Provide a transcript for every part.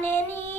nanny.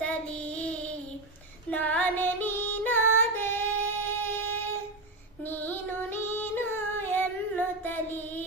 ಅಂತಲಿ ನಾನೆ ನೀನಾದೆ ನೀನು ನೀನು ಎನ್ನುತ್ತಲೀ.